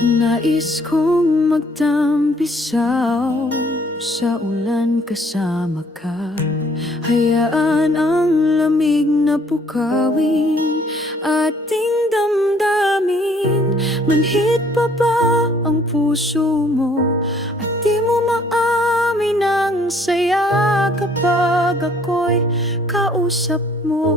Nais kong magtampisaw sa ulan kasama ka. Hayaan ang lamig na pukawin ating damdamin. Manhid pa ba ang puso mo at di mo maamin ang saya kapag ako'y kausap mo?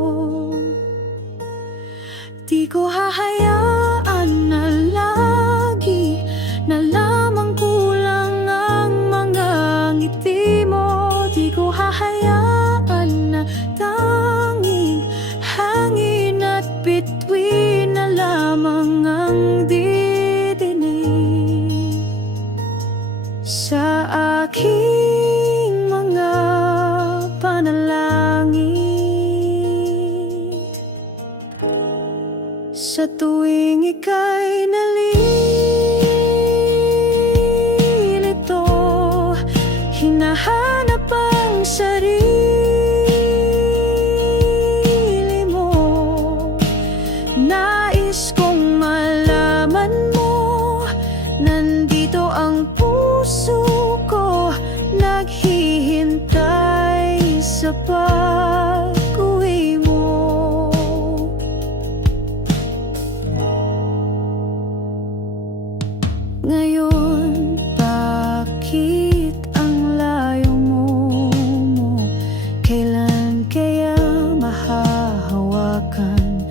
Di ko hahayaan na lagi na lamang kulang ang mga ngiti mo. Di ko hahayaan na tanging hangin at bituin na lamang ang didinig sa aking mga panalangin. Sa tuwing ika'y nalilito, hinahanap ang sarili mo. Nais kong malaman mo, nandito ang puso ko, naghihintay sa pag-uwi mo. Ngayon, bakit ang layo mo? Kailan kaya mahahawakan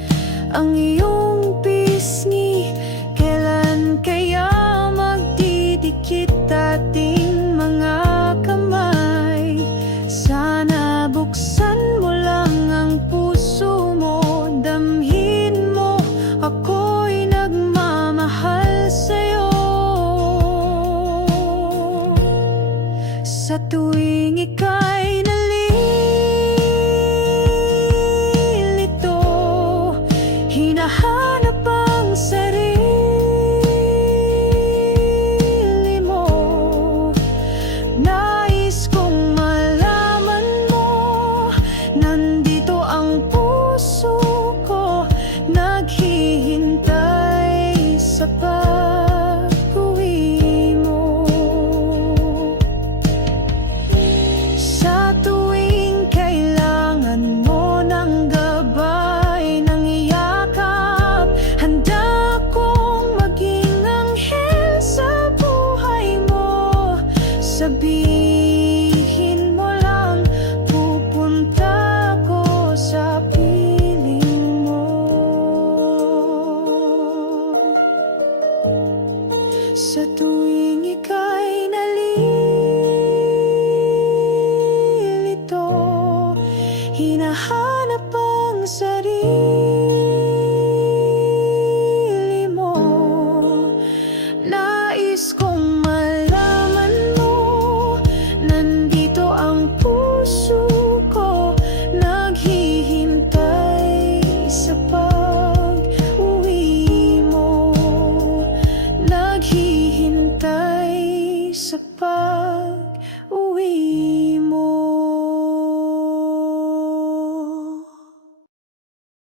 ang iyong pisngi? Kailan kaya magdidikit ating mga kamay? Sana buksan mo lang ang puso mo, damhin mo ako'y nagmamahal sa'yo. Sa tuwing ika'y nalilito, hinahanap ang sarili mo. Nais kong malaman mo, nandito ang puso ko, naghihintay sa pag-uwi mo. Sa tuwing kailangan mo ng gabay, ng iyakap, handa akong maging anghel sa buhay mo. Sabihin mo lang, pupunta ko sa piling mo. Sa tuwing ikaw